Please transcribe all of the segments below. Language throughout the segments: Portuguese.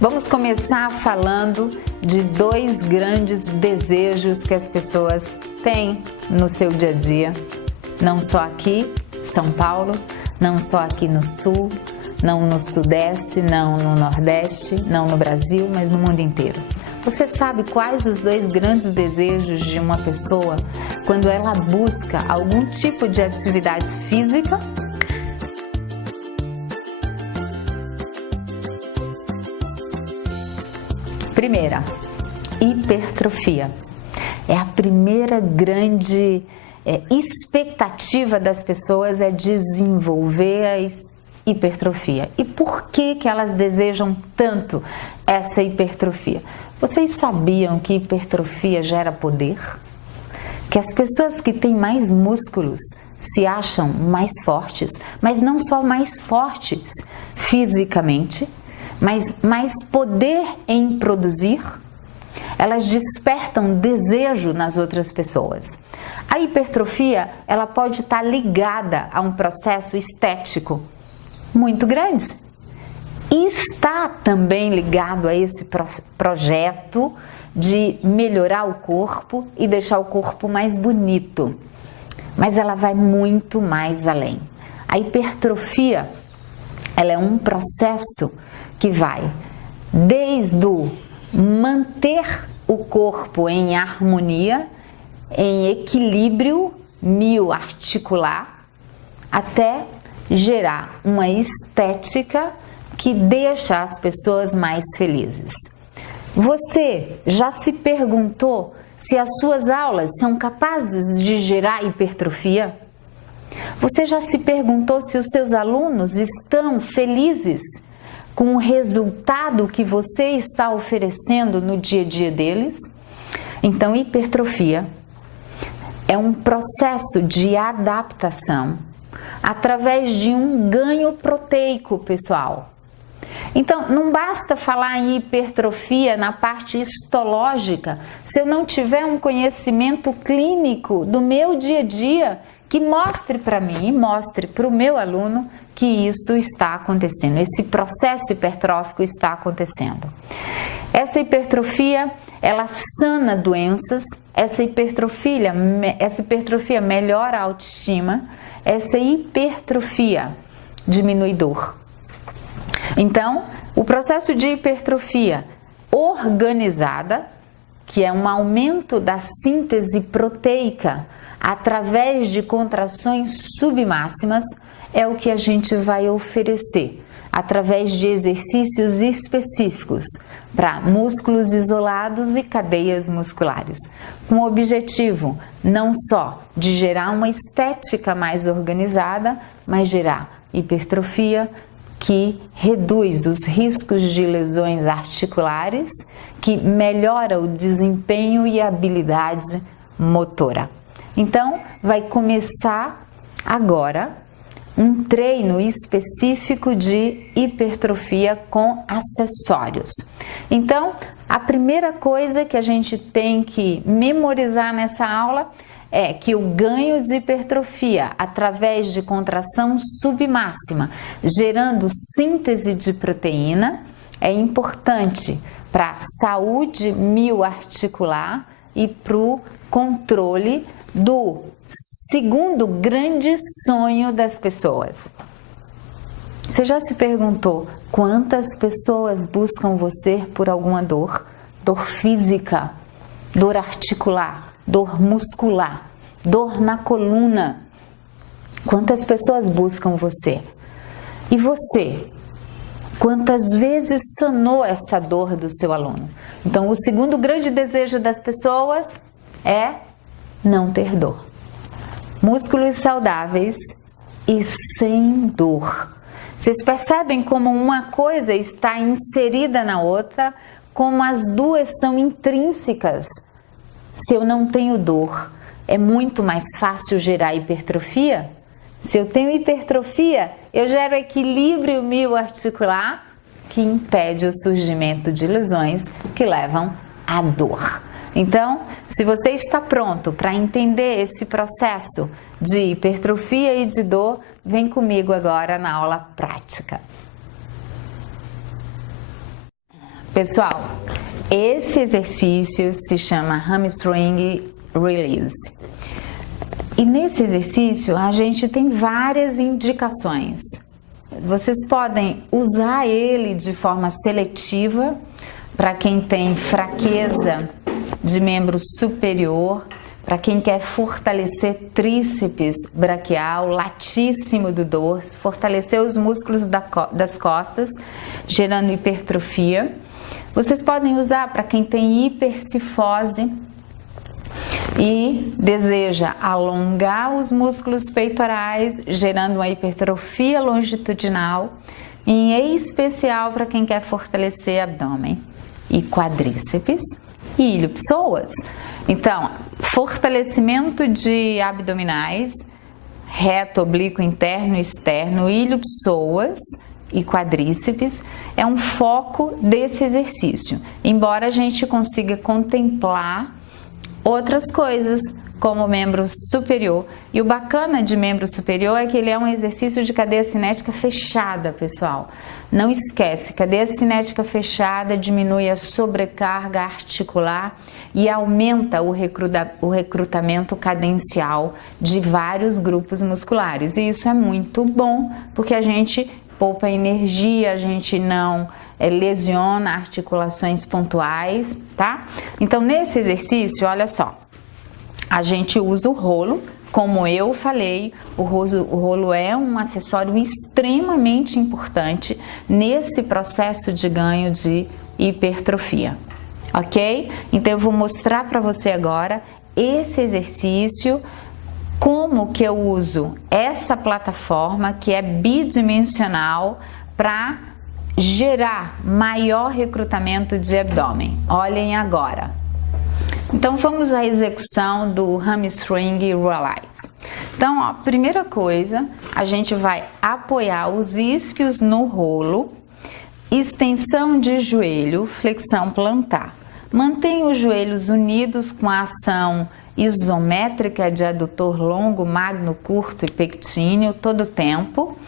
Vamos começar falando de dois grandes desejos que as pessoas têm no seu dia a dia, não só aqui, São Paulo, não só aqui no Sul, não no Sudeste, não no Nordeste, não no Brasil, mas no mundo inteiro. Você sabe quais os dois grandes desejos de uma pessoa quando ela busca algum tipo de atividade física? Primeira, hipertrofia. É a primeira grande expectativa das pessoas é desenvolver a hipertrofia. E por que elas desejam tanto essa hipertrofia? Vocês sabiam que hipertrofia gera poder? Que as pessoas que têm mais músculos se acham mais fortes, mas não só mais fortes fisicamente, mas mais poder em produzir, elas despertam desejo nas outras pessoas. A hipertrofia, ela pode estar ligada a um processo estético muito grande. E está também ligado a esse projeto de melhorar o corpo e deixar o corpo mais bonito. Mas ela vai muito mais além. A hipertrofia, ela é um processo que vai desde o manter o corpo em harmonia, em equilíbrio mioarticular, até gerar uma estética que deixa as pessoas mais felizes. Você já se perguntou se as suas aulas são capazes de gerar hipertrofia? Você já se perguntou se os seus alunos estão felizes com o resultado que você está oferecendo no dia a dia deles? Então, hipertrofia é um processo de adaptação através de um ganho proteico, pessoal. Então, não basta falar em hipertrofia na parte histológica se eu não tiver um conhecimento clínico do meu dia a dia que mostre para mim e mostre para o meu aluno que isso está acontecendo, esse processo hipertrófico está acontecendo. Essa hipertrofia, ela sana doenças, essa hipertrofia melhora a autoestima, essa hipertrofia diminui dor. Então, o processo de hipertrofia organizada, que é um aumento da síntese proteica através de contrações submáximas, é o que a gente vai oferecer através de exercícios específicos para músculos isolados e cadeias musculares, com o objetivo não só de gerar uma estética mais organizada, mas gerar hipertrofia que reduz os riscos de lesões articulares, que melhora o desempenho e a habilidade motora. Então, vai começar agora um treino específico de hipertrofia com acessórios. Então, a primeira coisa que a gente tem que memorizar nessa aula é que o ganho de hipertrofia através de contração submáxima, gerando síntese de proteína, é importante para a saúde mioarticular e para o controle do segundo grande sonho das pessoas. Você já se perguntou quantas pessoas buscam você por alguma dor? Dor física, dor articular, dor muscular, dor na coluna. Quantas pessoas buscam você? E você? Quantas vezes sanou essa dor do seu aluno? Então, o segundo grande desejo das pessoas é não ter dor. Músculos saudáveis e sem dor. Vocês percebem como uma coisa está inserida na outra, como as duas são intrínsecas? Se eu não tenho dor, é muito mais fácil gerar hipertrofia? Se eu tenho hipertrofia, eu gero equilíbrio mioarticular que impede o surgimento de lesões que levam à dor. Então, se você está pronto para entender esse processo de hipertrofia e de dor, vem comigo agora na aula prática. Pessoal, esse exercício se chama Hamstring Release. E nesse exercício a gente tem várias indicações. Vocês podem usar ele de forma seletiva para quem tem fraqueza de membro superior, para quem quer fortalecer tríceps braquial, latíssimo do dorso, fortalecer os músculos das costas, gerando hipertrofia. Vocês podem usar para quem tem hipercifose e deseja alongar os músculos peitorais, gerando uma hipertrofia longitudinal, em especial para quem quer fortalecer abdômen e quadríceps e ilho-psoas. Então, fortalecimento de abdominais, reto, oblíquo, interno e externo, ilho-psoas e quadríceps é um foco desse exercício, embora a gente consiga contemplar outras coisas como membro superior. E o bacana de membro superior é que ele é um exercício de cadeia cinética fechada, pessoal. Não esquece, cadeia cinética fechada diminui a sobrecarga articular e aumenta o recrutamento cadencial de vários grupos musculares. E isso é muito bom, porque a gente poupa energia, a gente não lesiona articulações pontuais, tá? Então, nesse exercício, olha só, a gente usa o rolo, como eu falei, o rolo é um acessório extremamente importante nesse processo de ganho de hipertrofia, ok? Então, eu vou mostrar para você agora esse exercício, como que eu uso essa plataforma que é bidimensional para gerar maior recrutamento de abdômen. Olhem agora. Então, vamos à execução do Hamstring Release. Então, a primeira coisa, a gente vai apoiar os isquios no rolo, extensão de joelho, flexão plantar. Mantenha os joelhos unidos com a ação isométrica de adutor longo, magno, curto e pectíneo todo o tempo.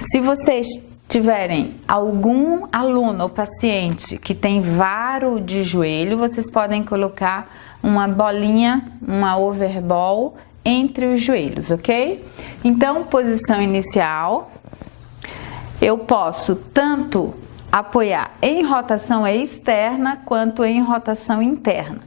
Se vocês tiverem algum aluno ou paciente que tem varo de joelho, vocês podem colocar uma bolinha, uma overball entre os joelhos, ok? Então, posição inicial, eu posso tanto apoiar em rotação externa quanto em rotação interna.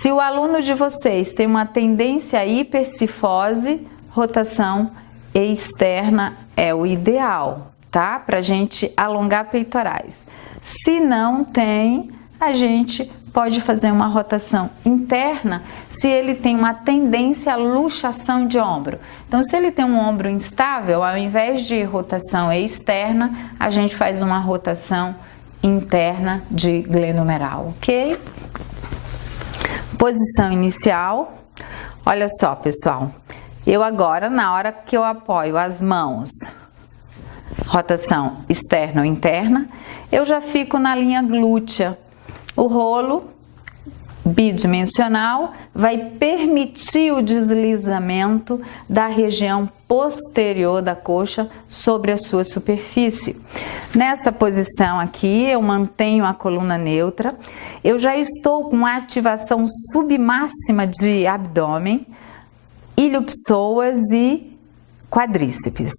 Se o aluno de vocês tem uma tendência à hipercifose, rotação externa é o ideal, tá? Pra gente alongar peitorais. Se não tem, a gente pode fazer uma rotação interna se ele tem uma tendência à luxação de ombro. Então, se ele tem um ombro instável, ao invés de rotação externa, a gente faz uma rotação interna de glenomeral, ok? Posição inicial. Olha só, pessoal. Eu agora, na hora que eu apoio as mãos, rotação externa ou interna, eu já fico na linha glútea. O rolo bidimensional vai permitir o deslizamento da região posterior da coxa sobre a sua superfície. Nessa posição aqui, eu mantenho a coluna neutra, eu já estou com ativação submáxima de abdômen, ilho-psoas e quadríceps.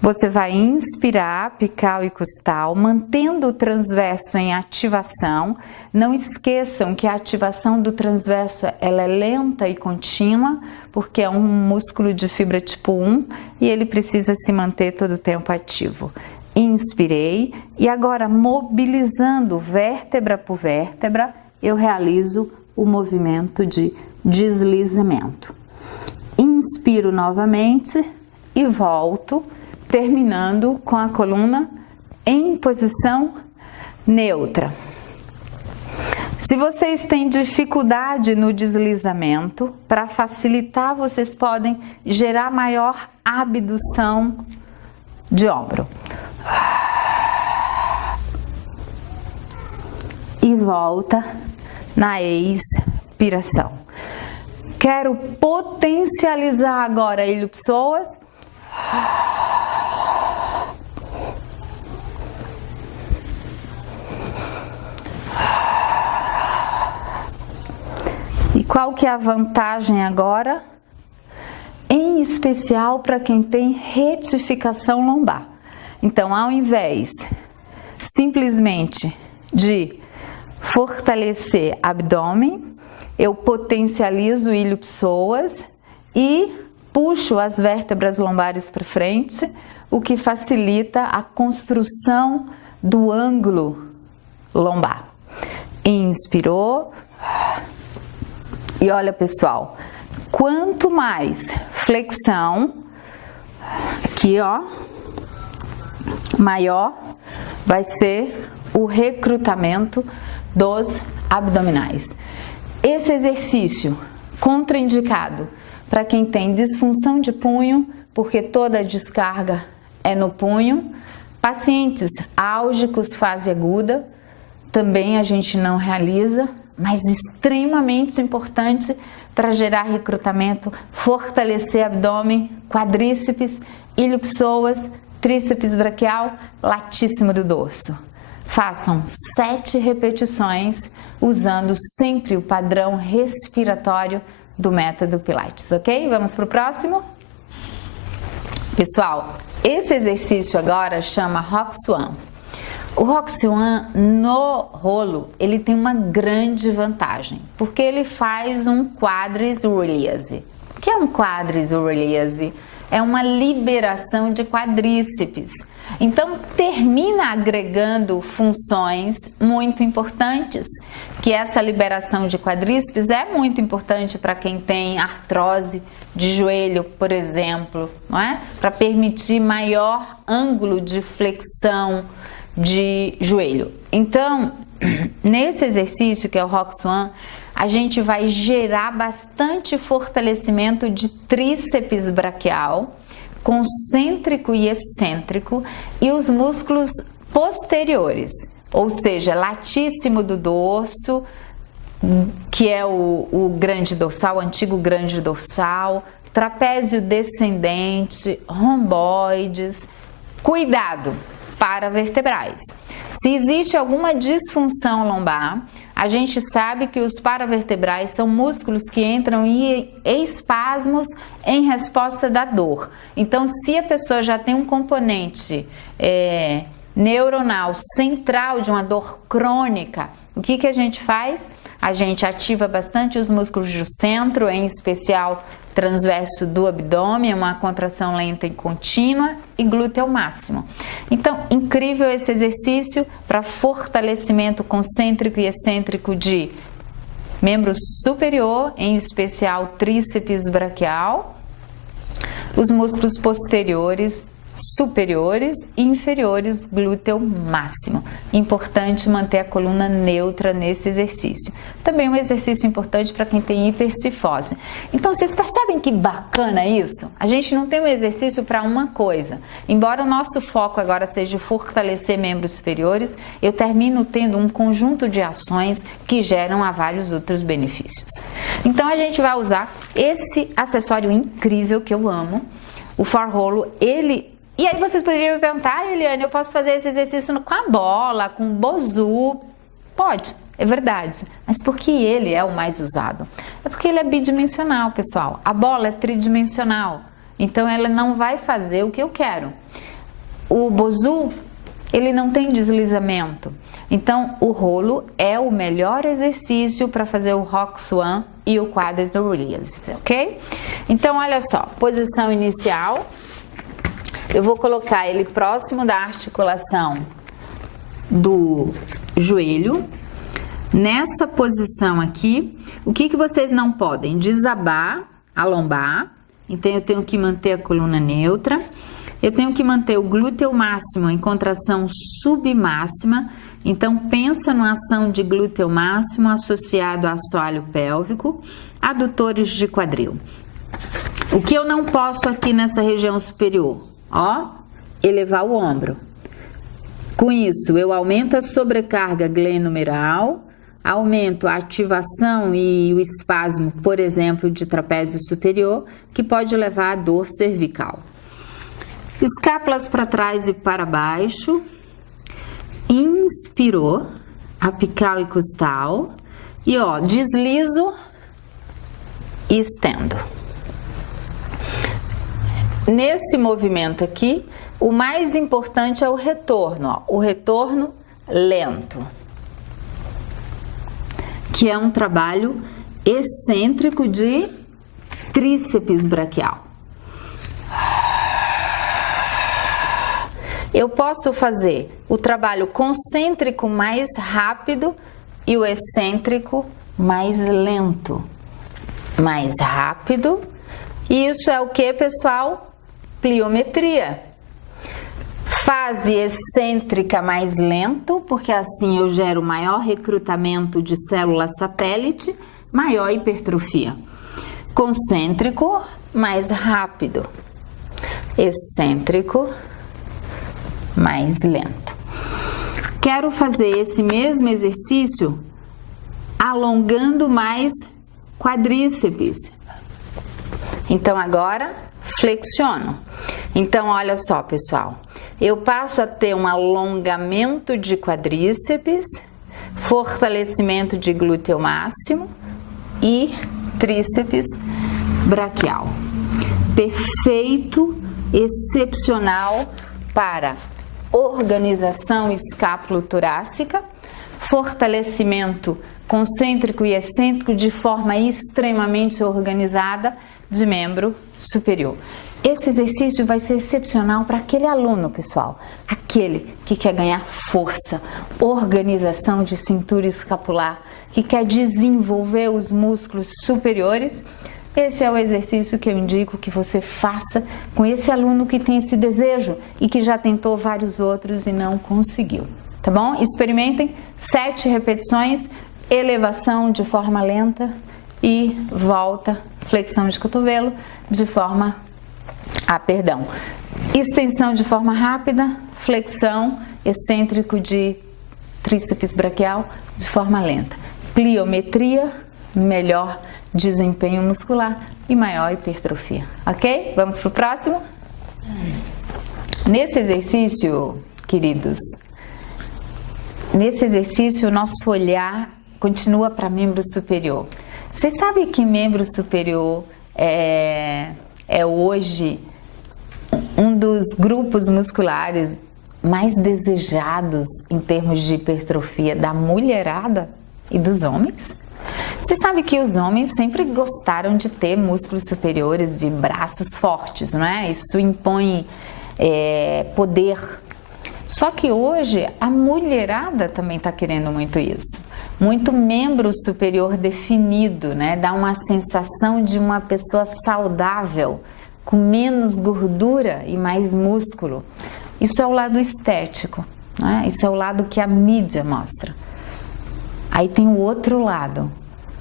Você vai inspirar apical e costal, mantendo o transverso em ativação. Não esqueçam que a ativação do transverso ela é lenta e contínua, porque é um músculo de fibra tipo 1 e ele precisa se manter todo o tempo ativo. Inspirei e agora, mobilizando vértebra por vértebra, eu realizo o movimento de deslizamento. Inspiro novamente e volto, terminando com a coluna em posição neutra. Se vocês têm dificuldade no deslizamento, para facilitar, vocês podem gerar maior abdução de ombro. E volta na expiração. Quero potencializar agora ilho-psoas. Qual que é a vantagem agora? Em especial para quem tem retificação lombar. Então, ao invés simplesmente de fortalecer abdômen, eu potencializo o ilho-psoas e puxo as vértebras lombares para frente, o que facilita a construção do ângulo lombar. Inspirou. E olha, pessoal, quanto mais flexão, aqui ó, maior vai ser o recrutamento dos abdominais. Esse exercício contraindicado para quem tem disfunção de punho, porque toda a descarga é no punho. Pacientes álgicos, fase aguda, também a gente não realiza, mas extremamente importante para gerar recrutamento, fortalecer abdômen, quadríceps, ilho-psoas, tríceps braquial, latíssimo do dorso. Façam 7 repetições usando sempre o padrão respiratório do método Pilates, ok? Vamos para o próximo? Pessoal, esse exercício agora chama Rock-Swan. O Rock-Swan no rolo, ele tem uma grande vantagem, porque ele faz um quadris release. O que é um quadris release? É uma liberação de quadríceps. Então, termina agregando funções muito importantes, que essa liberação de quadríceps é muito importante para quem tem artrose de joelho, por exemplo, não é? Para permitir maior ângulo de flexão de joelho. Então, nesse exercício que é o Rock-Swan, a gente vai gerar bastante fortalecimento de tríceps braquial, concêntrico e excêntrico, e os músculos posteriores, ou seja, latíssimo do dorso, que é o grande dorsal, o antigo grande dorsal, trapézio descendente, romboides. Cuidado! Paravertebrais. Se existe alguma disfunção lombar, a gente sabe que os paravertebrais são músculos que entram em espasmos em resposta da dor. Então, se a pessoa já tem um componente neuronal central de uma dor crônica, o que a gente faz? A gente ativa bastante os músculos do centro, em especial transverso do abdômen, uma contração lenta e contínua, e glúteo máximo. Então, incrível esse exercício para fortalecimento concêntrico e excêntrico de membro superior, em especial tríceps braquial, os músculos posteriores, superiores e inferiores, glúteo máximo. Importante manter a coluna neutra nesse exercício. Também um exercício importante para quem tem hipercifose. Então, vocês percebem que bacana isso? A gente não tem um exercício para uma coisa. Embora o nosso foco agora seja fortalecer membros superiores, eu termino tendo um conjunto de ações que geram a vários outros benefícios. Então, a gente vai usar esse acessório incrível que eu amo, o Forrolo. E aí vocês poderiam me perguntar, Eliane, eu posso fazer esse exercício com a bola, com o bozu? Pode, é verdade. Mas por que ele é o mais usado? É porque ele é bidimensional, pessoal. A bola é tridimensional, então ela não vai fazer o que eu quero. O bozu, ele não tem deslizamento. Então, o rolo é o melhor exercício para fazer o Rock-Swan e o quadris release, ok? Então, olha só, posição inicial. Eu vou colocar ele próximo da articulação do joelho. Nessa posição aqui, o que vocês não podem? Desabar a lombar. Então, eu tenho que manter a coluna neutra. Eu tenho que manter o glúteo máximo em contração submáxima. Então, pensa numa ação de glúteo máximo associado a assoalho pélvico, adutores de quadril. O que eu não posso aqui nessa região superior? Ó, elevar o ombro. Com isso, eu aumento a sobrecarga glenomeral, aumento a ativação e o espasmo, por exemplo, de trapézio superior, que pode levar à dor cervical. Escápulas para trás e para baixo. Inspirou, apical e costal. E ó, deslizo e estendo. Nesse movimento aqui, o mais importante é o retorno, ó, o retorno lento, que é um trabalho excêntrico de tríceps braquial. Eu posso fazer o trabalho concêntrico mais rápido e o excêntrico mais lento. Mais rápido. E isso é o que, pessoal? Pliometria. Fase excêntrica mais lento, porque assim eu gero maior recrutamento de célula satélite, maior hipertrofia. Concêntrico mais rápido. Excêntrico mais lento. Quero fazer esse mesmo exercício alongando mais quadríceps. Então agora flexiono. Então olha só, pessoal, eu passo a ter um alongamento de quadríceps, fortalecimento de glúteo máximo e tríceps braquial. Perfeito, excepcional para organização escápulo-torácica, fortalecimento concêntrico e excêntrico de forma extremamente organizada de membro superior. Esse exercício vai ser excepcional para aquele aluno, pessoal, aquele que quer ganhar força, organização de cintura escapular, que quer desenvolver os músculos superiores. Esse é o exercício que eu indico que você faça com esse aluno que tem esse desejo e que já tentou vários outros e não conseguiu, tá bom? Experimentem 7 repetições, elevação de forma lenta e volta, flexão de cotovelo de forma, extensão de forma rápida, flexão, excêntrico de tríceps braquial de forma lenta. Pliometria, melhor desempenho muscular e maior hipertrofia, ok? Vamos para o próximo? Nesse exercício, queridos, nesse exercício o nosso olhar continua para membro superior. Você sabe que membro superior é hoje um dos grupos musculares mais desejados em termos de hipertrofia da mulherada e dos homens? Você sabe que os homens sempre gostaram de ter músculos superiores e braços fortes, não é? Isso impõe poder. Só que hoje a mulherada também está querendo muito isso. Muito membro superior definido, né? Dá uma sensação de uma pessoa saudável, com menos gordura e mais músculo. Isso é o lado estético, né? Isso é o lado que a mídia mostra. Aí tem o outro lado,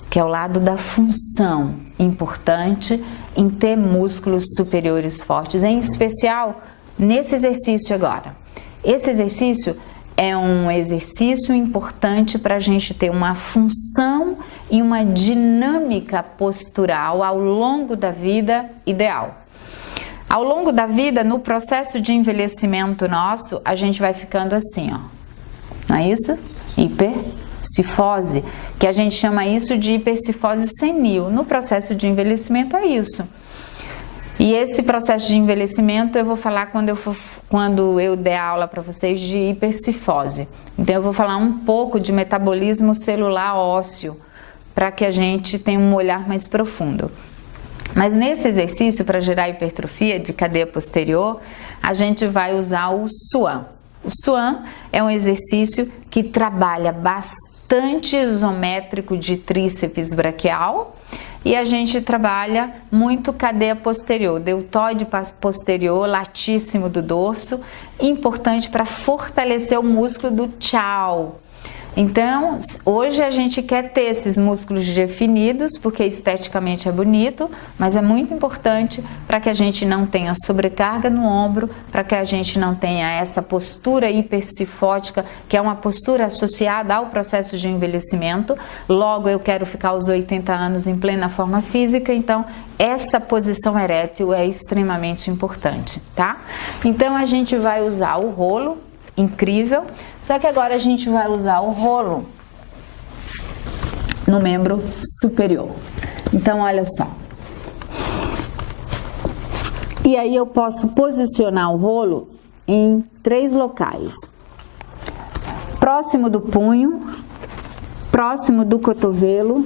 que é o lado da função importante em ter músculos superiores fortes, em especial nesse exercício agora. Esse exercício é um exercício importante para a gente ter uma função e uma dinâmica postural ao longo da vida ideal. Ao longo da vida, no processo de envelhecimento nosso, a gente vai ficando assim, ó. Não é isso? Hipercifose, que a gente chama isso de hipercifose senil. No processo de envelhecimento é isso. E esse processo de envelhecimento eu vou falar quando eu der aula para vocês de hipercifose. Então eu vou falar um pouco de metabolismo celular ósseo, para que a gente tenha um olhar mais profundo. Mas nesse exercício, para gerar hipertrofia de cadeia posterior, a gente vai usar o Swan. O Swan é um exercício que trabalha bastante isométrico de tríceps braquial e a gente trabalha muito cadeia posterior, deltoide posterior, latíssimo do dorso, importante para fortalecer o músculo do chow. Então, hoje a gente quer ter esses músculos definidos, porque esteticamente é bonito, mas é muito importante para que a gente não tenha sobrecarga no ombro, para que a gente não tenha essa postura hipercifótica, que é uma postura associada ao processo de envelhecimento. Logo, eu quero ficar aos 80 anos em plena forma física, então essa posição erétil é extremamente importante, tá? Então, a gente vai usar o rolo, incrível, só que agora a gente vai usar o rolo no membro superior. Então olha só, E aí eu posso posicionar o rolo em 3 locais. Próximo do punho, próximo do cotovelo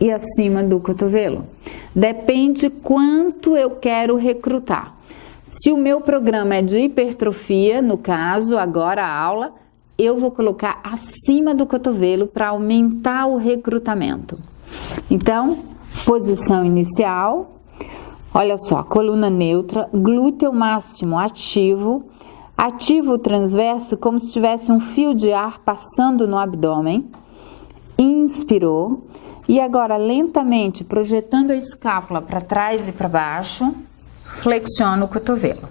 e acima do cotovelo. Depende quanto eu quero recrutar. Se o meu programa é de hipertrofia, no caso, agora a aula, eu vou colocar acima do cotovelo para aumentar o recrutamento. Então, posição inicial, olha só, coluna neutra, glúteo máximo ativo, ativo o transverso como se tivesse um fio de ar passando no abdômen, inspirou, e agora lentamente projetando a escápula para trás e para baixo, flexiona o cotovelo.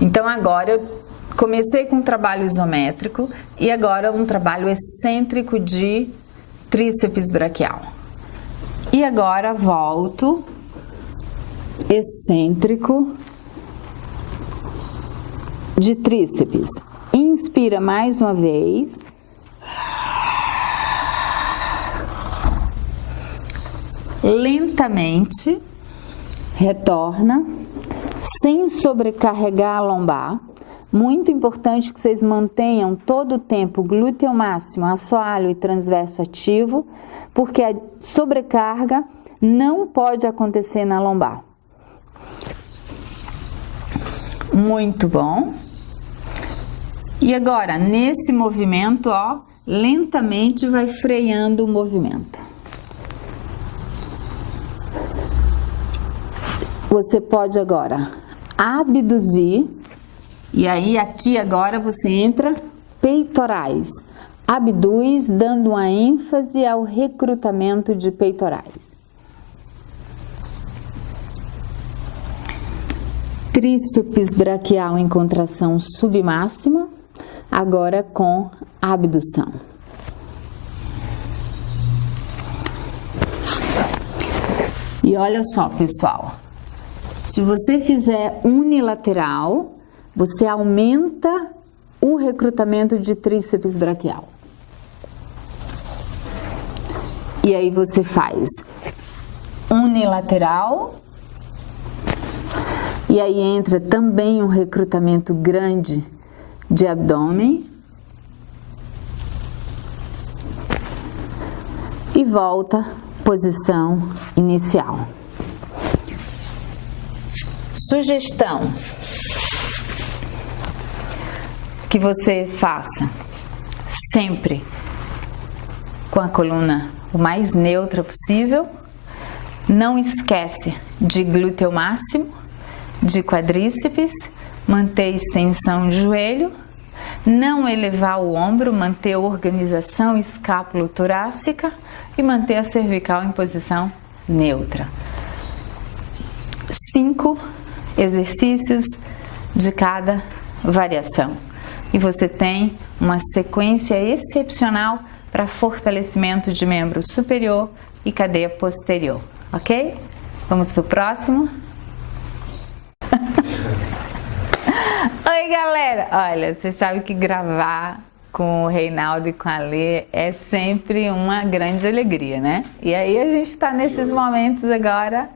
Então agora eu comecei com um trabalho isométrico e agora um trabalho excêntrico de tríceps braquial. E agora volto, excêntrico de tríceps. Inspira mais uma vez. Lentamente, retorna, sem sobrecarregar a lombar. Muito importante que vocês mantenham todo o tempo o glúteo máximo, assoalho e transverso ativo, porque a sobrecarga não pode acontecer na lombar. Muito bom. E agora, nesse movimento, ó, lentamente vai freando o movimento. Você pode agora abduzir. E aí, aqui agora você entra peitorais. Abduz, dando uma ênfase ao recrutamento de peitorais. Tríceps braquial em contração submáxima, agora com abdução. E olha só, pessoal, se você fizer unilateral, você aumenta o recrutamento de tríceps braquial. E aí você faz unilateral, e aí entra também um recrutamento grande de abdômen. E volta, posição inicial. Sugestão que você faça sempre com a coluna o mais neutra possível. Não esquece de glúteo máximo, de quadríceps, manter extensão de joelho, não elevar o ombro, manter a organização escápulo-torácica e manter a cervical em posição neutra. 5 exercícios de cada variação. E você tem uma sequência excepcional para fortalecimento de membro superior e cadeia posterior, ok? Vamos para o próximo? Oi, galera! Olha, vocês sabem que gravar com o Reinaldo e com a Lê é sempre uma grande alegria, né? E aí a gente tá nesses momentos agora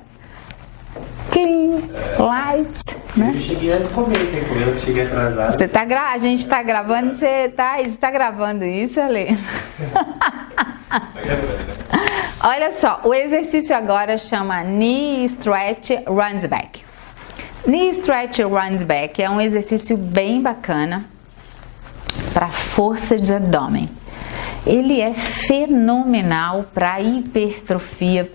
clean, light, né? Eu cheguei no começo, hein? Eu cheguei atrasado. Você tá a gente tá gravando, você tá gravando isso, Ale? Olha só, o exercício agora chama Knee Stretch Runs Back. Knee Stretch Runs Back é um exercício bem bacana para força de abdômen. Ele é fenomenal para hipertrofia,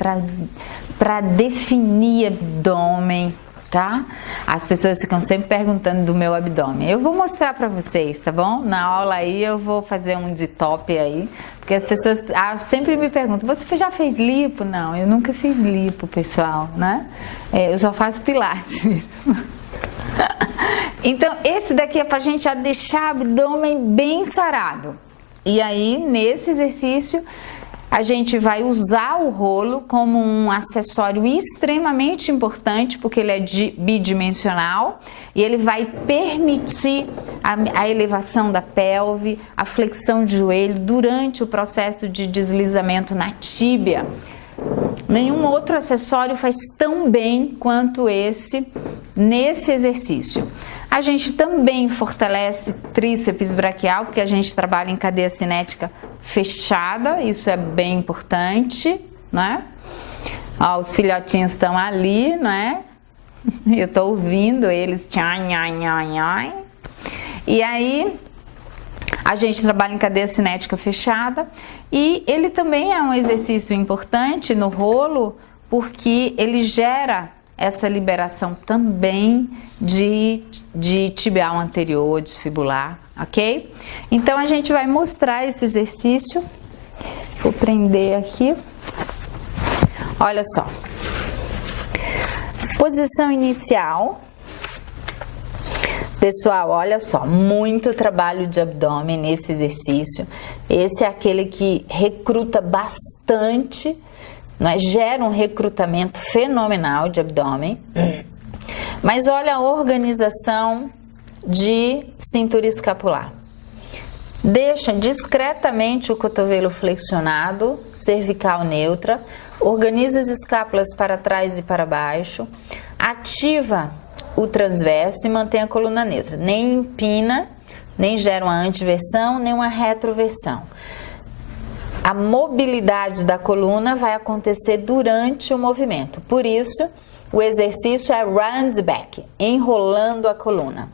para definir abdômen, tá? As pessoas ficam sempre perguntando do meu abdômen. Eu vou mostrar para vocês, tá bom? Na aula aí eu vou fazer um de top aí, porque as pessoas sempre me perguntam, você já fez lipo? Não, eu nunca fiz lipo, pessoal, né? Eu só faço pilates mesmo. Então, esse daqui é pra gente já deixar o abdômen bem sarado. E aí, nesse exercício, a gente vai usar o rolo como um acessório extremamente importante, porque ele é bidimensional e ele vai permitir a elevação da pelve, a flexão de joelho durante o processo de deslizamento na tíbia. Nenhum outro acessório faz tão bem quanto esse nesse exercício. A gente também fortalece tríceps braquial, porque a gente trabalha em cadeia cinética fechada, isso é bem importante, né? Ó, os filhotinhos estão ali, né? Eu tô ouvindo eles, e aí a gente trabalha em cadeia cinética fechada e ele também é um exercício importante no rolo porque ele gera essa liberação também de tibial anterior, de fibular, ok? Então a gente vai mostrar esse exercício, vou prender aqui, olha só, posição inicial. Pessoal, olha só, muito trabalho de abdômen nesse exercício. Esse é aquele que recruta bastante, né? Gera um recrutamento fenomenal de abdômen. Mas olha a organização de cintura escapular. Deixa discretamente o cotovelo flexionado, cervical neutra, organiza as escápulas para trás e para baixo, ativa o transverso e mantém a coluna neutra. Nem empina, nem gera uma antiversão, nem uma retroversão. A mobilidade da coluna vai acontecer durante o movimento. Por isso, o exercício é round back, enrolando a coluna.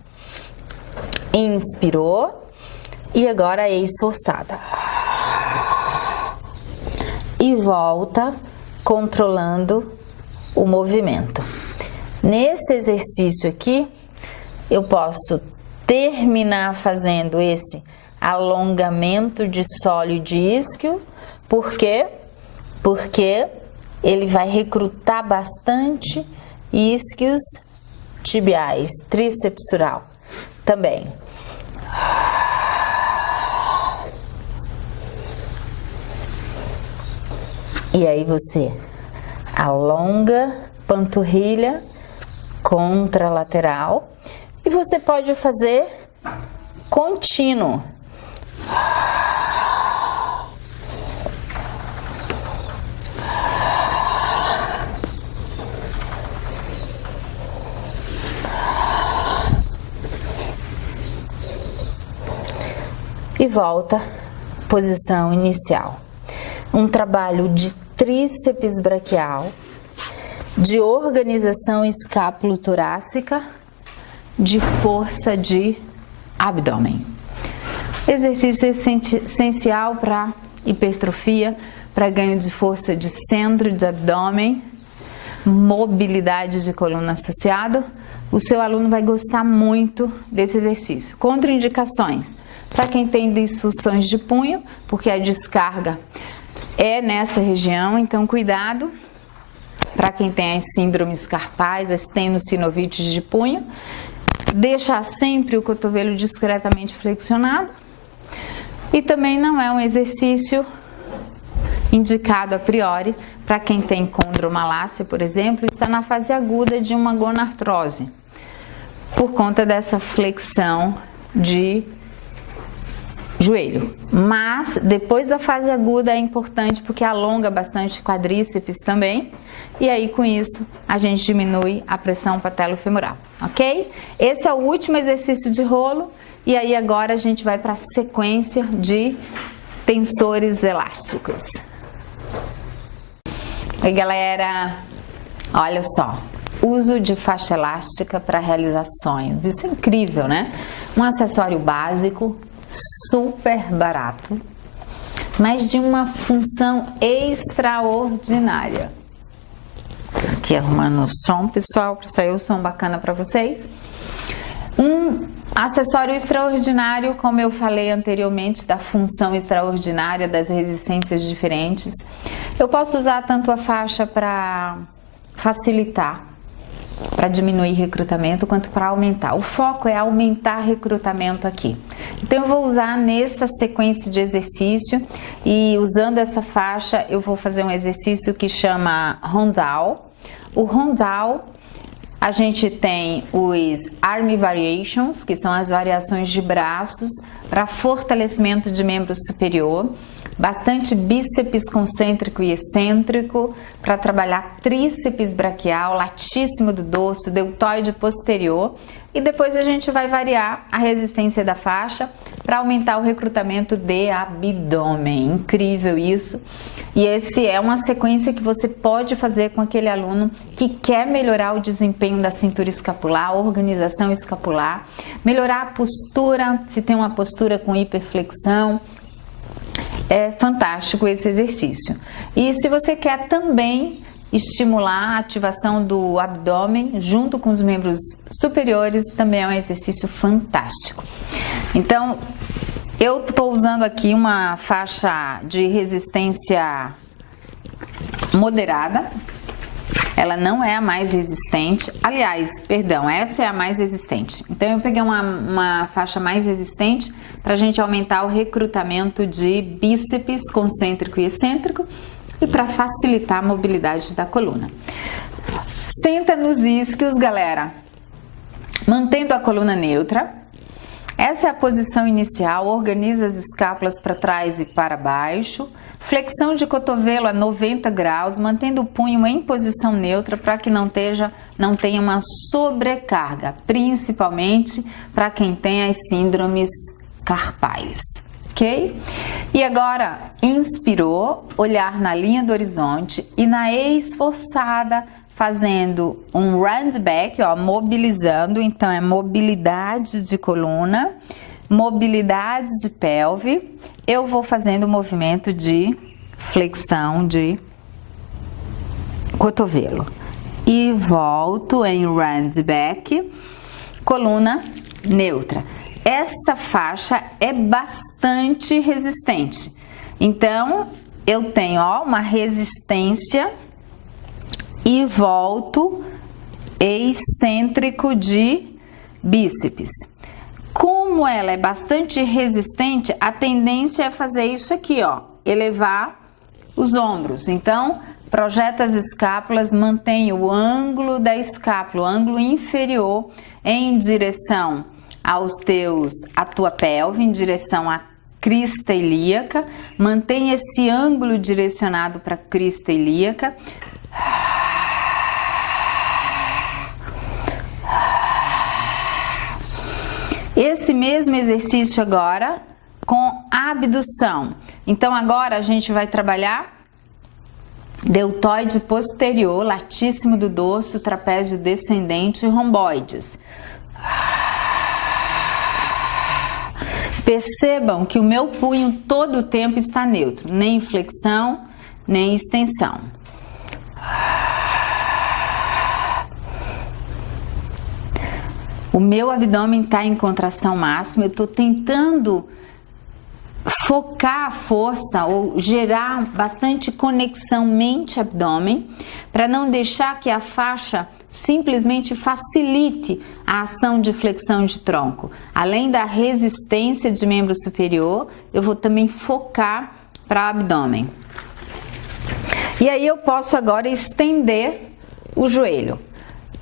Inspirou e agora esforçada. E volta controlando o movimento. Nesse exercício aqui, eu posso terminar fazendo esse alongamento de sólido isquio. Por quê? Porque ele vai recrutar bastante isquios tibiais, trícepsural também. E aí você alonga panturrilha contralateral e você pode fazer contínuo. E volta, posição inicial. Um trabalho de tríceps braquial, de organização escápulo-torácica, de força de abdômen. Exercício essencial para hipertrofia, para ganho de força de centro de abdômen, mobilidade de coluna associada. O seu aluno vai gostar muito desse exercício. Contraindicações: para quem tem disfunções de punho, porque a descarga é nessa região, então cuidado. Para quem tem as síndromes carpais, as tenossinovites de punho, deixar sempre o cotovelo discretamente flexionado. E também não é um exercício indicado a priori para quem tem condromalácia, por exemplo, e está na fase aguda de uma gonartrose, por conta dessa flexão de joelho. Mas depois da fase aguda é importante porque alonga bastante quadríceps também, e aí com isso a gente diminui a pressão patelofemoral, ok? Esse é o último exercício de rolo, e aí agora a gente vai para a sequência de tensores elásticos. Oi galera, olha só, uso de faixa elástica para realizações, isso é incrível, né? Um acessório básico, super barato, mas de uma função extraordinária. Aqui arrumando o som, pessoal, para sair o som bacana para vocês. Um acessório extraordinário, como eu falei anteriormente, da função extraordinária, das resistências diferentes. Eu posso usar tanto a faixa para facilitar, para diminuir recrutamento, quanto para aumentar. O foco é aumentar recrutamento aqui. Então eu vou usar nessa sequência de exercício, e usando essa faixa eu vou fazer um exercício que chama rondal. O rondal, a gente tem os arm variations, que são as variações de braços para fortalecimento de membro superior, bastante bíceps concêntrico e excêntrico, para trabalhar tríceps braquial, latíssimo do dorso, deltoide posterior, e depois a gente vai variar a resistência da faixa para aumentar o recrutamento de abdômen. Incrível isso! E esse é uma sequência que você pode fazer com aquele aluno que quer melhorar o desempenho da cintura escapular, a organização escapular, melhorar a postura, se tem uma postura com hiperflexão. É fantástico esse exercício. E se você quer também estimular a ativação do abdômen junto com os membros superiores, também é um exercício fantástico. Então, eu estou usando aqui uma faixa de resistência moderada. Ela não é a mais resistente. Aliás, perdão, essa é a mais resistente. Então, eu peguei uma faixa mais resistente para a gente aumentar o recrutamento de bíceps concêntrico e excêntrico e para facilitar a mobilidade da coluna. Senta nos isquios, galera, mantendo a coluna neutra. Essa é a posição inicial, organiza as escápulas para trás e para baixo. Flexão de cotovelo a 90 graus, mantendo o punho em posição neutra para que não tenha uma sobrecarga, principalmente para quem tem as síndromes carpais. Ok? E agora, inspirou, olhar na linha do horizonte e na esforçada, fazendo um round back, ó, mobilizando. Então, é mobilidade de coluna, mobilidade de pelve. Eu vou fazendo o movimento de flexão de cotovelo. E volto em round back, coluna neutra. Essa faixa é bastante resistente. Então, eu tenho, ó, uma resistência e volto excêntrico de bíceps. Como ela é bastante resistente, a tendência é fazer isso aqui, ó, elevar os ombros. Então, projeta as escápulas, mantém o ângulo da escápula, o ângulo inferior em direção à tua pelve, em direção à crista ilíaca. Mantém esse ângulo direcionado para a crista ilíaca. Esse mesmo exercício agora com abdução. Então agora a gente vai trabalhar deltoide posterior, latíssimo do dorso, trapézio descendente e romboides. Percebam que o meu punho todo o tempo está neutro, nem flexão, nem extensão. O meu abdômen está em contração máxima, eu estou tentando focar a força ou gerar bastante conexão mente-abdômen para não deixar que a faixa simplesmente facilite a ação de flexão de tronco. Além da resistência de membro superior, eu vou também focar para o abdômen. E aí eu posso agora estender o joelho.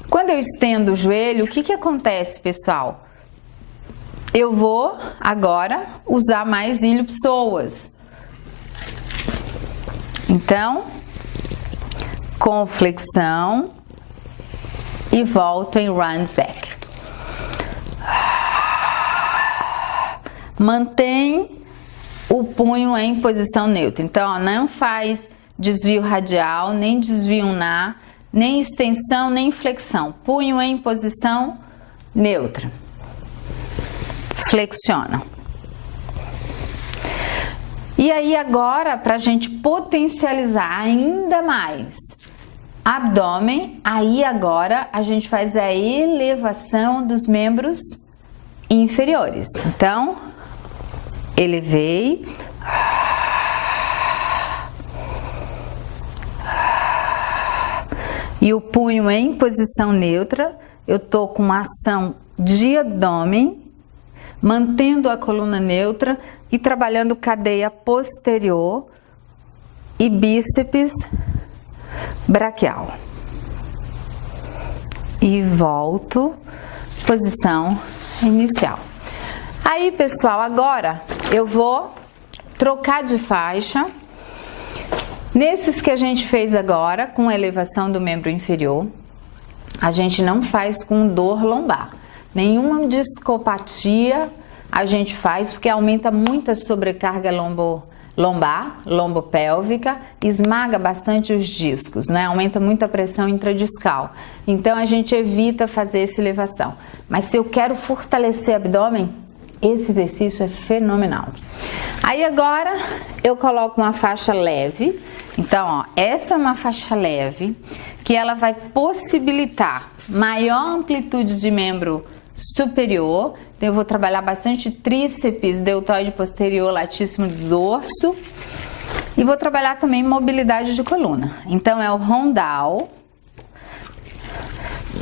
Quando eu estendo o joelho, o que acontece, pessoal? Eu vou agora usar mais ilho-psoas. Então, com flexão e volto em round back. Mantém o punho em posição neutra. Então, ó, não faz desvio radial, nem desvio ulnar, nem extensão, nem flexão. Punho em posição neutra. Flexiona. E aí agora, para a gente potencializar ainda mais abdômen, aí agora a gente faz a elevação dos membros inferiores. Então, elevei. E o punho em posição neutra, eu tô com uma ação de abdômen, mantendo a coluna neutra e trabalhando cadeia posterior e bíceps braquial. E volto, posição inicial. Aí, pessoal, agora eu vou trocar de faixa. Nesses que a gente fez agora, com elevação do membro inferior, a gente não faz com dor lombar. Nenhuma discopatia a gente faz, porque aumenta muito a sobrecarga lombar, lombopélvica, esmaga bastante os discos, né? Aumenta muito a pressão intradiscal. Então, a gente evita fazer essa elevação. Mas se eu quero fortalecer o abdômen, esse exercício é fenomenal. Aí agora eu coloco uma faixa leve. Então, ó, essa é uma faixa leve que ela vai possibilitar maior amplitude de membro superior. Então, eu vou trabalhar bastante tríceps, deltoide posterior, latíssimo do dorso. E vou trabalhar também mobilidade de coluna. Então, é o rondal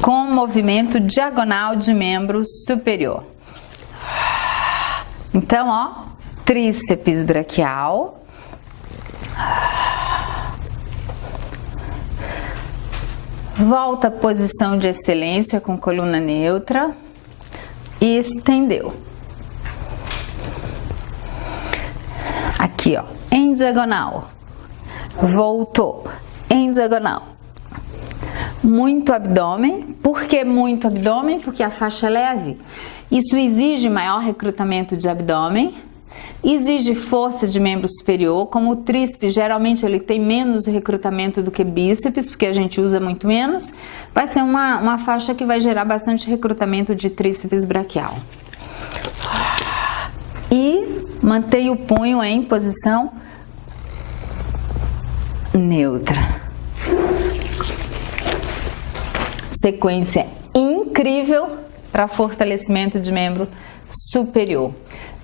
com movimento diagonal de membro superior. Então, ó, tríceps braquial. Volta à posição de excelência com coluna neutra e estendeu. Aqui, ó, em diagonal. Voltou em diagonal. Muito abdômen. Por que muito abdômen? Porque a faixa é leve. Isso exige maior recrutamento de abdômen, exige força de membro superior, como o tríceps, geralmente ele tem menos recrutamento do que bíceps, porque a gente usa muito menos, vai ser uma faixa que vai gerar bastante recrutamento de tríceps braquial. E mantenha o punho em posição neutra. Sequência incrível para fortalecimento de membro superior.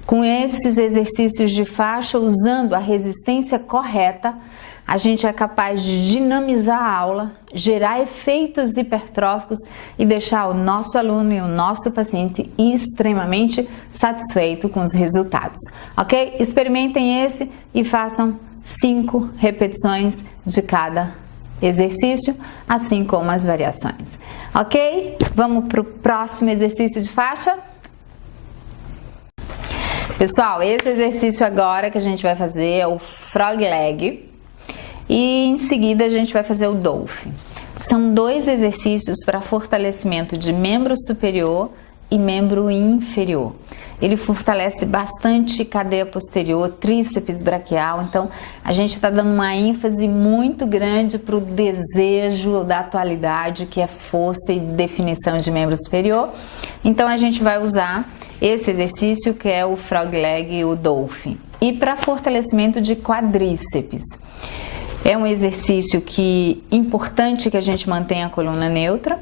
Com esses exercícios de faixa, usando a resistência correta, a gente é capaz de dinamizar a aula, gerar efeitos hipertróficos e deixar o nosso aluno e o nosso paciente extremamente satisfeito com os resultados. Ok? Experimentem esse e façam 5 repetições de cada exercício, assim como as variações. Ok? Vamos para o próximo exercício de faixa? Pessoal, esse exercício agora que a gente vai fazer é o Frog Leg e em seguida a gente vai fazer o Dolphin. São 2 exercícios para fortalecimento de membro superior e membro inferior. Ele fortalece bastante cadeia posterior, tríceps braquial, então a gente está dando uma ênfase muito grande para o desejo da atualidade, que é força e definição de membro superior. Então a gente vai usar esse exercício que é o Frog Leg e o Dolphin. E para fortalecimento de quadríceps. É um exercício importante que a gente mantenha a coluna neutra.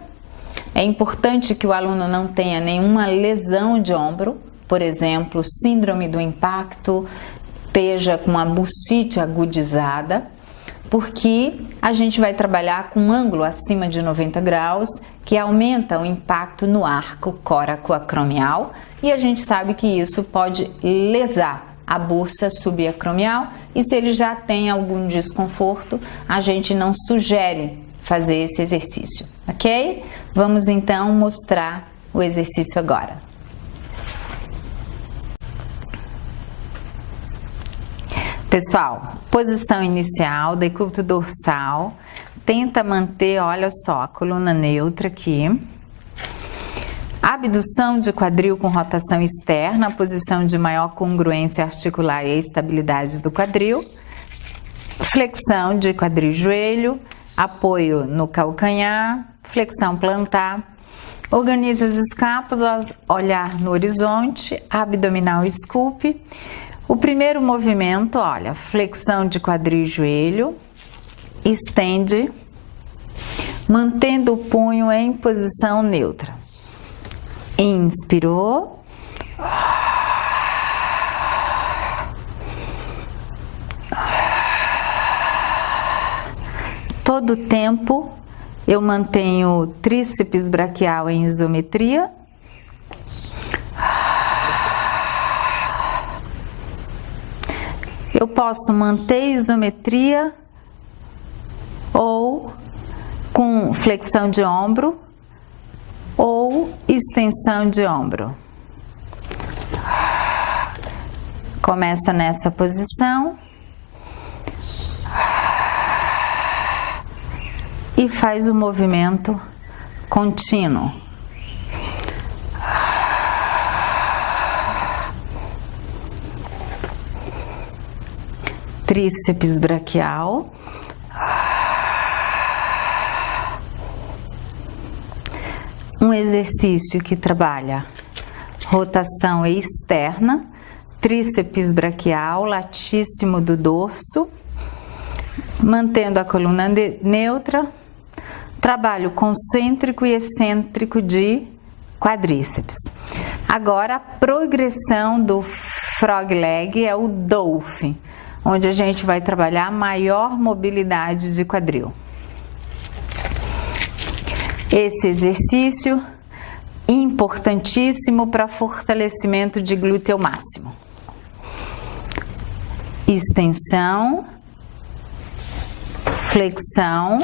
É importante que o aluno não tenha nenhuma lesão de ombro, por exemplo, síndrome do impacto, esteja com uma bursite agudizada, porque a gente vai trabalhar com um ângulo acima de 90 graus, que aumenta o impacto no arco coracoacromial, e a gente sabe que isso pode lesar a bursa subacromial, e se ele já tem algum desconforto, a gente não sugere fazer esse exercício, ok? Vamos então mostrar o exercício agora. Pessoal, posição inicial, decúbito dorsal, tenta manter, olha só, a coluna neutra aqui. Abdução de quadril com rotação externa, posição de maior congruência articular e estabilidade do quadril. Flexão de quadril e joelho, apoio no calcanhar, flexão plantar. Organiza as escápulas, olhar no horizonte, abdominal scoop. O primeiro movimento, olha, flexão de quadril e joelho, estende, mantendo o punho em posição neutra. Inspirou. Todo o tempo eu mantenho o tríceps braquial em isometria. Eu posso manter isometria ou com flexão de ombro ou extensão de ombro. Começa nessa posição e faz o movimento contínuo. Tríceps braquial. Um exercício que trabalha rotação externa, tríceps braquial, latíssimo do dorso, mantendo a coluna neutra, trabalho concêntrico e excêntrico de quadríceps. Agora a progressão do frog leg é o dolphin, onde a gente vai trabalhar maior mobilidade de quadril. Esse exercício importantíssimo para fortalecimento de glúteo máximo. Extensão, flexão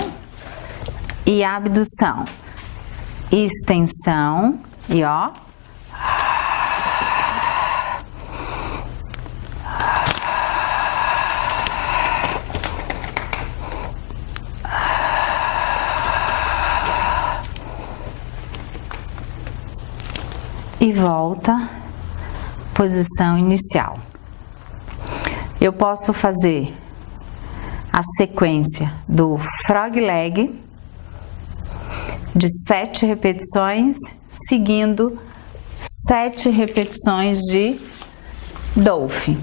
e abdução. Extensão e ó. E volta, posição inicial. Eu posso fazer a sequência do frog leg de 7 repetições, seguindo 7 repetições de dolphin.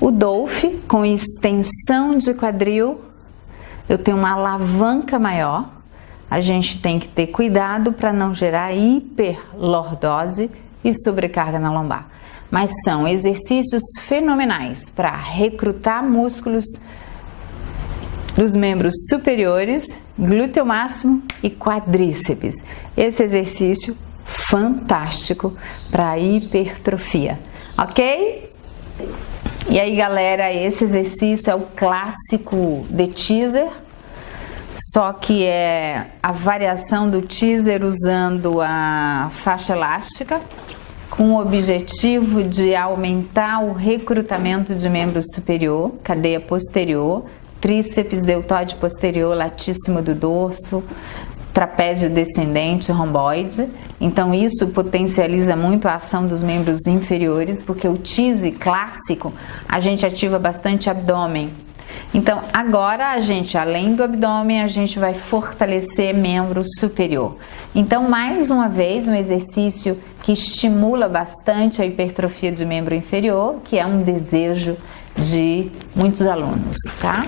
O dolphin, com extensão de quadril, eu tenho uma alavanca maior. A gente tem que ter cuidado para não gerar hiperlordose e sobrecarga na lombar. Mas são exercícios fenomenais para recrutar músculos dos membros superiores, glúteo máximo e quadríceps. Esse exercício fantástico para hipertrofia, ok? E aí, galera, esse exercício é o clássico de teaser, só que é a variação do teaser usando a faixa elástica, com o objetivo de aumentar o recrutamento de membro superior, cadeia posterior, tríceps, deltoide posterior, latíssimo do dorso, trapézio descendente, romboide. Então isso potencializa muito a ação dos membros inferiores, porque o tease clássico a gente ativa bastante abdômen. Então agora a gente, além do abdômen, a gente vai fortalecer membro superior. Então mais uma vez um exercício que estimula bastante a hipertrofia de membro inferior, que é um desejo de muitos alunos, tá?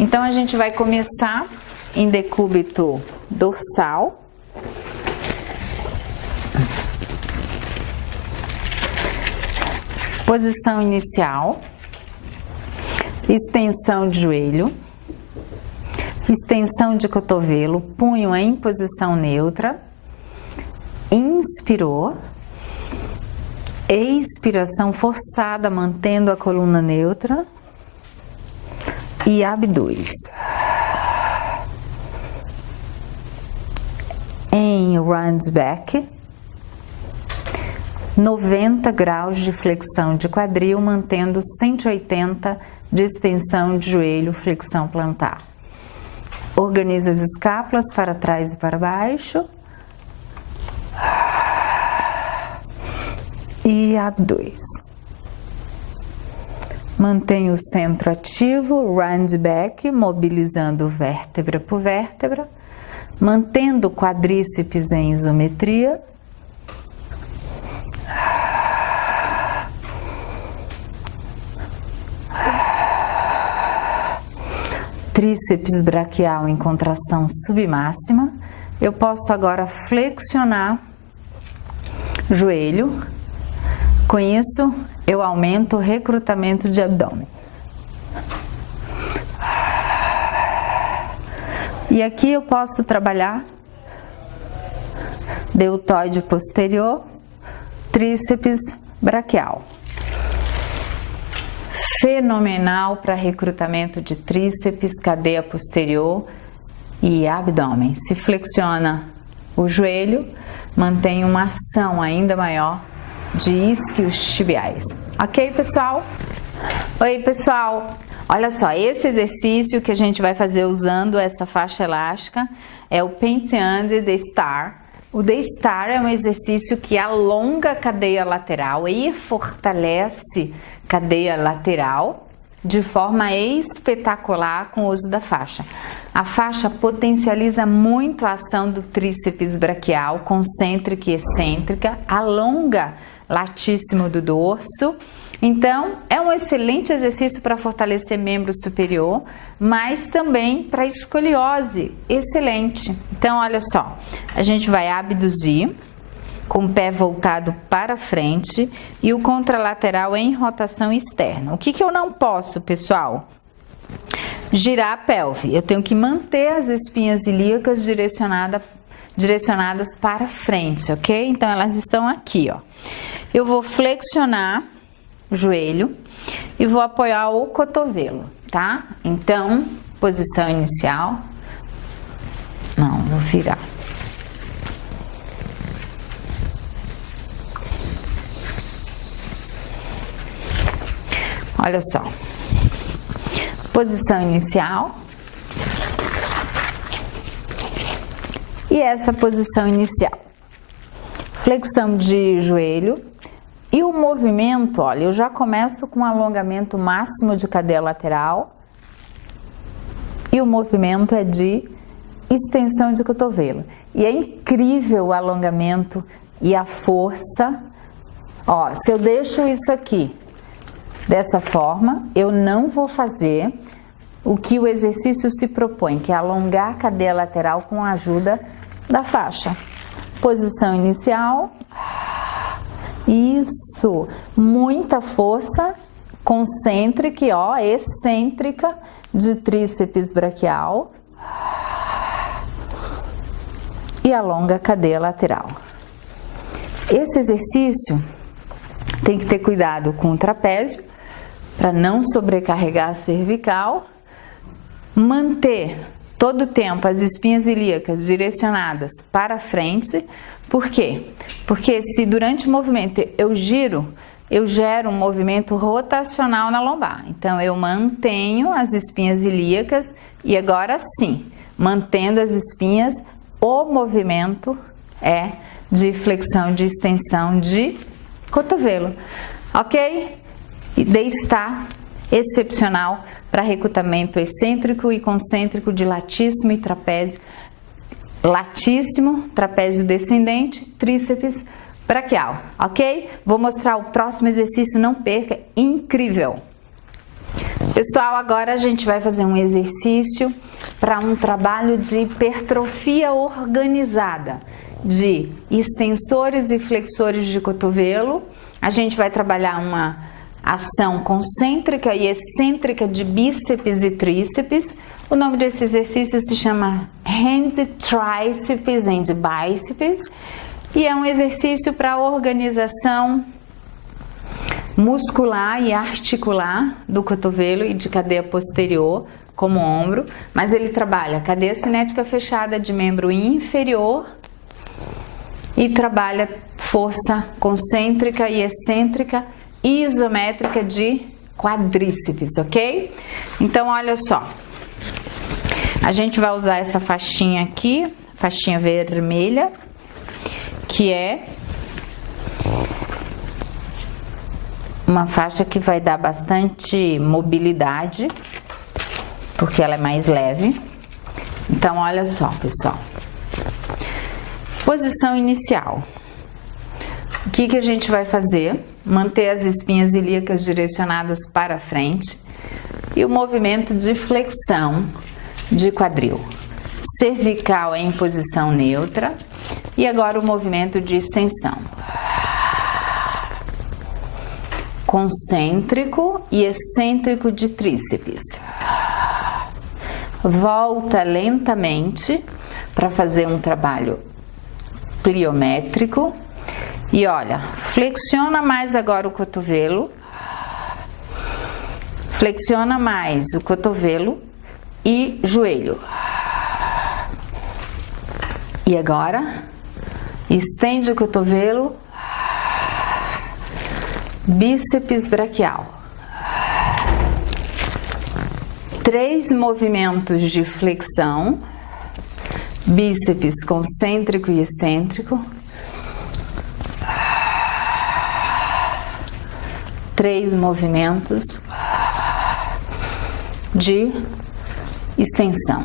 Então a gente vai começar em decúbito dorsal. Posição inicial. Extensão de joelho. Extensão de cotovelo, punho em posição neutra. Inspirou. Expiração forçada, mantendo a coluna neutra. E abduz. Em runs back. 90 graus de flexão de quadril, mantendo 180 de extensão de joelho, flexão plantar. Organiza as escápulas para trás e para baixo. E abduz. Mantém o centro ativo, round back, mobilizando vértebra por vértebra. Mantendo o quadríceps em isometria. Tríceps braquial em contração submáxima. Eu posso agora flexionar o joelho. Com isso, eu aumento o recrutamento de abdômen. E aqui eu posso trabalhar deltoide posterior, tríceps braquial. Fenomenal para recrutamento de tríceps, cadeia posterior e abdômen. Se flexiona o joelho, mantém uma ação ainda maior de isquios tibiais. Ok, pessoal? Oi, pessoal! Olha só, esse exercício que a gente vai fazer usando essa faixa elástica é o Penteando The Star. O The Star é um exercício que alonga a cadeia lateral e fortalece cadeia lateral de forma espetacular com o uso da faixa. A faixa potencializa muito a ação do tríceps braquial, concêntrica e excêntrica, alonga latíssimo do dorso. Então, é um excelente exercício para fortalecer membro superior, mas também para escoliose, excelente. Então, olha só, a gente vai abduzir com o pé voltado para frente e o contralateral em rotação externa. O que eu não posso, pessoal? Girar a pelve. Eu tenho que manter as espinhas ilíacas direcionadas para frente, ok? Então, elas estão aqui, ó. Eu vou flexionar o joelho e vou apoiar o cotovelo, tá? Então, posição inicial. Não, vou virar. Olha só. Posição inicial. E essa posição inicial. Flexão de joelho. E o movimento, olha, eu já começo com um alongamento máximo de cadeia lateral. E o movimento é de extensão de cotovelo. E é incrível o alongamento e a força. Ó, se eu deixo isso aqui dessa forma, eu não vou fazer o que o exercício se propõe, que é alongar a cadeia lateral com a ajuda da faixa. Posição inicial. Isso, muita força, concêntrica e ó, excêntrica de tríceps braquial e alonga a cadeia lateral. Esse exercício tem que ter cuidado com o trapézio para não sobrecarregar a cervical, manter todo o tempo as espinhas ilíacas direcionadas para frente. Por quê? Porque se durante o movimento eu giro, eu gero um movimento rotacional na lombar. Então, eu mantenho as espinhas ilíacas e agora sim, mantendo as espinhas, o movimento é de flexão, de extensão de cotovelo. Ok? E daí está excepcional para recrutamento excêntrico e concêntrico de latíssimo e trapézio. Latíssimo, trapézio descendente, tríceps braquial, ok? Vou mostrar o próximo exercício, não perca, incrível! Pessoal, agora a gente vai fazer um exercício para um trabalho de hipertrofia organizada, de extensores e flexores de cotovelo. A gente vai trabalhar uma ação concêntrica e excêntrica de bíceps e tríceps. O nome desse exercício se chama Hand Triceps and Biceps e é um exercício para organização muscular e articular do cotovelo e de cadeia posterior, como ombro, mas ele trabalha cadeia cinética fechada de membro inferior e trabalha força concêntrica e excêntrica e isométrica de quadríceps, ok? Então, olha só. A gente vai usar essa faixinha aqui, faixinha vermelha, que é uma faixa que vai dar bastante mobilidade, porque ela é mais leve. Então, olha só, pessoal. Posição inicial. O que a gente vai fazer? Manter as espinhas ilíacas direcionadas para frente e o movimento de flexão de quadril. Cervical em posição neutra e agora o movimento de extensão. Concêntrico e excêntrico de tríceps. Volta lentamente para fazer um trabalho pliométrico. E olha, flexiona mais agora o cotovelo. Flexiona mais o cotovelo e joelho. E agora, estende o cotovelo, bíceps braquial. 3 movimentos de flexão, bíceps concêntrico e excêntrico. 3 movimentos de extensão.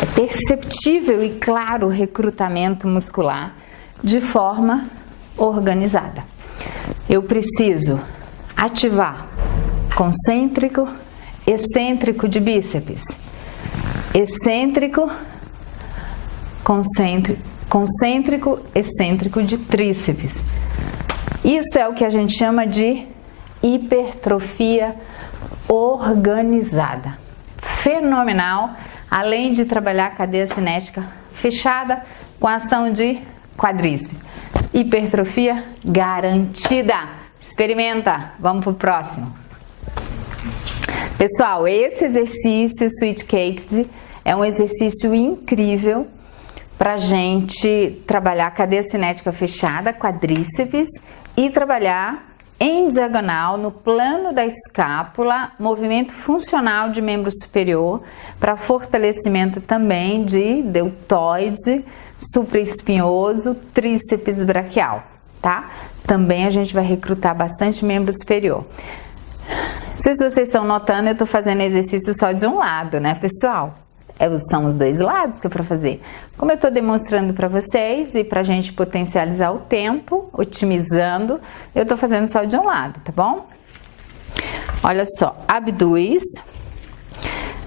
É perceptível e claro o recrutamento muscular de forma organizada. Eu preciso ativar concêntrico, excêntrico de bíceps, excêntrico, concêntrico, excêntrico de tríceps. Isso é o que a gente chama de hipertrofia organizada. Fenomenal, além de trabalhar a cadeia cinética fechada com a ação de quadríceps. Hipertrofia garantida. Experimenta. Vamos pro próximo. Pessoal, esse exercício Sweet Caked é um exercício incrível para gente trabalhar a cadeia cinética fechada, quadríceps, e trabalhar em diagonal no plano da escápula, movimento funcional de membro superior, para fortalecimento também de deltoide, supraespinhoso, tríceps braquial, tá? Também a gente vai recrutar bastante membro superior. Não sei se vocês estão notando, eu estou fazendo exercício só de um lado, né, pessoal? São os 2 lados que é para fazer. Como eu estou demonstrando para vocês e para a gente potencializar o tempo, otimizando, eu estou fazendo só de um lado, tá bom? Olha só, abduz,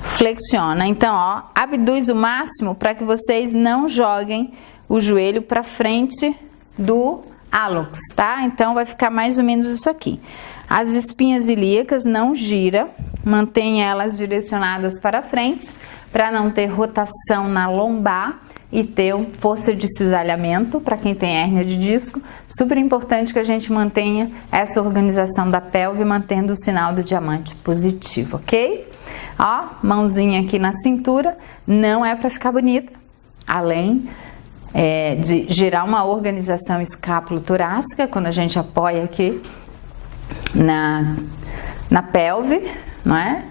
flexiona. Então, ó, abduz o máximo para que vocês não joguem o joelho para frente do hálux, tá? Então, vai ficar mais ou menos isso aqui. As espinhas ilíacas não gira, mantenha elas direcionadas para frente, para não ter rotação na lombar e ter força de cisalhamento para quem tem hérnia de disco. Super importante que a gente mantenha essa organização da pelve, mantendo o sinal do diamante positivo, ok? Ó, mãozinha aqui na cintura, não é para ficar bonita, além de gerar uma organização escápulo-torácica, quando a gente apoia aqui na pelve, não é?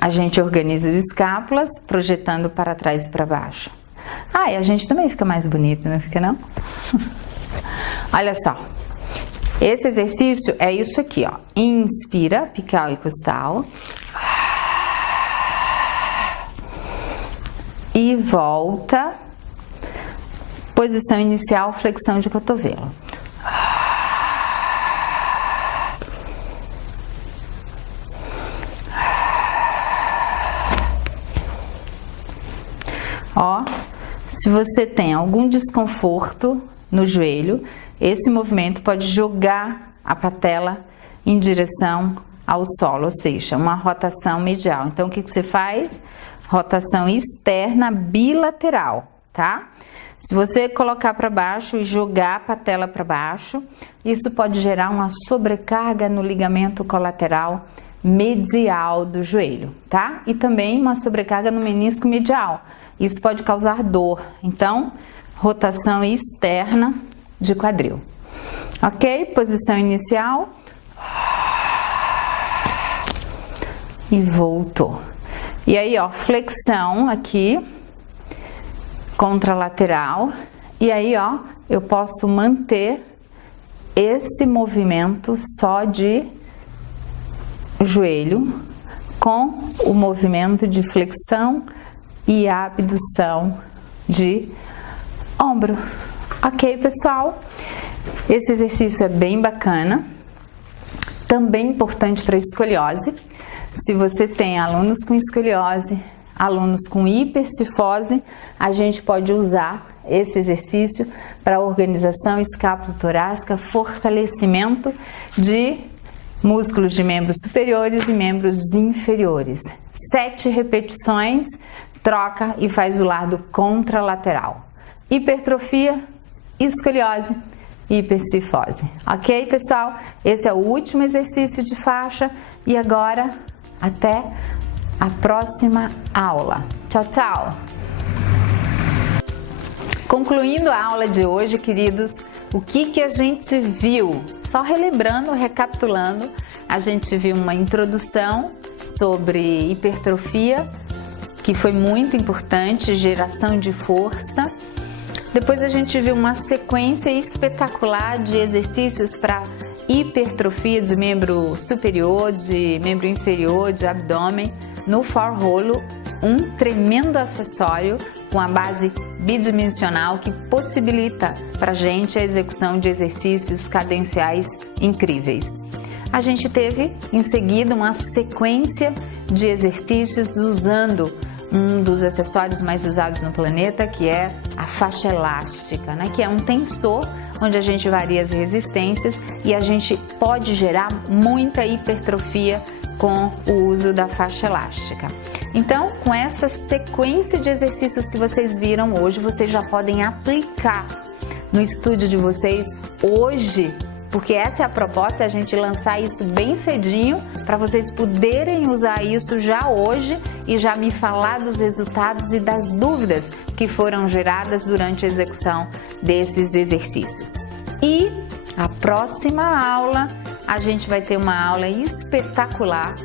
A gente organiza as escápulas, projetando para trás e para baixo. Ah, e a gente também fica mais bonito, não fica não? Olha só, esse exercício é isso aqui, ó. Inspira, pical e costal. E volta. Posição inicial, flexão de cotovelo. Ó, se você tem algum desconforto no joelho, esse movimento pode jogar a patela em direção ao solo, ou seja, uma rotação medial. Então, o que você faz? Rotação externa bilateral, tá? Se você colocar para baixo e jogar a patela para baixo, isso pode gerar uma sobrecarga no ligamento colateral medial do joelho, tá? E também uma sobrecarga no menisco medial. Isso pode causar dor. Então, rotação externa de quadril. Ok? Posição inicial. E voltou. E aí, ó, flexão aqui, contralateral. E aí, ó, eu posso manter esse movimento só de joelho com o movimento de flexão e abdução de ombro. Ok, pessoal? Esse exercício é bem bacana, também importante para escoliose. Se você tem alunos com escoliose, alunos com hipercifose, a gente pode usar esse exercício para organização escápulo-torácica, fortalecimento de músculos de membros superiores e membros inferiores. 7 repetições, troca e faz o lado contralateral. Hipertrofia, escoliose, hipercifose. Ok, pessoal? Esse é o último exercício de faixa e agora até a próxima aula. Tchau, tchau! Concluindo a aula de hoje, queridos, o que a gente viu? Só relembrando, recapitulando, a gente viu uma introdução sobre hipertrofia, que foi muito importante, geração de força. Depois a gente viu uma sequência espetacular de exercícios para hipertrofia de membro superior, de membro inferior, de abdômen, no For Rolo, um tremendo acessório com a base bidimensional que possibilita para a gente a execução de exercícios cadenciais incríveis. A gente teve em seguida uma sequência de exercícios usando um dos acessórios mais usados no planeta, que é a faixa elástica, né? Que é um tensor onde a gente varia as resistências e a gente pode gerar muita hipertrofia com o uso da faixa elástica. Então, com essa sequência de exercícios que vocês viram hoje, vocês já podem aplicar no estúdio de vocês hoje, porque essa é a proposta, é a gente lançar isso bem cedinho para vocês poderem usar isso já hoje e já me falar dos resultados e das dúvidas que foram geradas durante a execução desses exercícios. E a próxima aula, a gente vai ter uma aula espetacular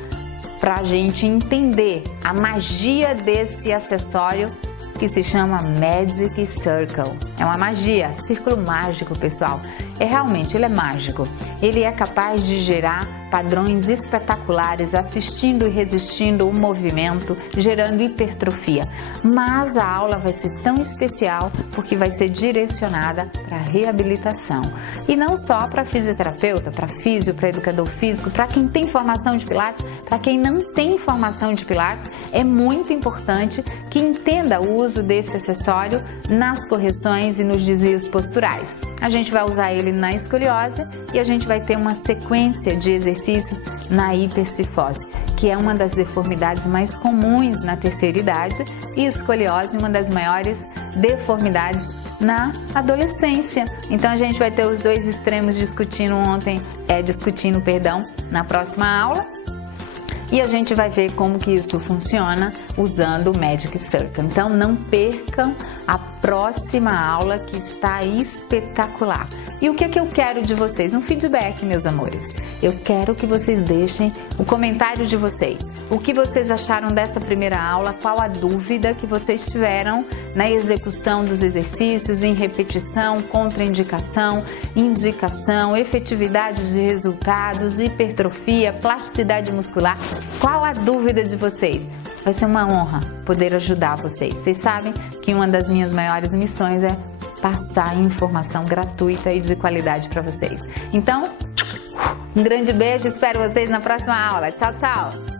para a gente entender a magia desse acessório que se chama Magic Circle. É uma magia, círculo mágico, pessoal. Ele é mágico. Ele é capaz de gerar padrões espetaculares, assistindo e resistindo o movimento, gerando hipertrofia. Mas a aula vai ser tão especial porque vai ser direcionada para a reabilitação. E não só para fisioterapeuta, para físio, para educador físico, para quem tem formação de Pilates, para quem não tem formação de Pilates, é muito importante que entenda o uso desse acessório nas correções e nos desvios posturais. A gente vai usar ele na escoliose e a gente vai ter uma sequência de exercícios na hipercifose, que é uma das deformidades mais comuns na terceira idade, e escoliose uma das maiores deformidades na adolescência. Então a gente vai ter os dois extremos discutindo na próxima aula. E a gente vai ver como que isso funciona usando o Magic Circle. Então não percam a próxima aula, que está espetacular. E o que é que eu quero de vocês? Um feedback, meus amores. Eu quero que vocês deixem o comentário de vocês. O que vocês acharam dessa primeira aula? Qual a dúvida que vocês tiveram na execução dos exercícios, em repetição, contraindicação, indicação, efetividade de resultados, hipertrofia, plasticidade muscular? Qual a dúvida de vocês? Vai ser uma honra poder ajudar vocês. Vocês sabem que uma das minhas maiores missões é passar informação gratuita e de qualidade para vocês. Então, um grande beijo, espero vocês na próxima aula. Tchau, tchau!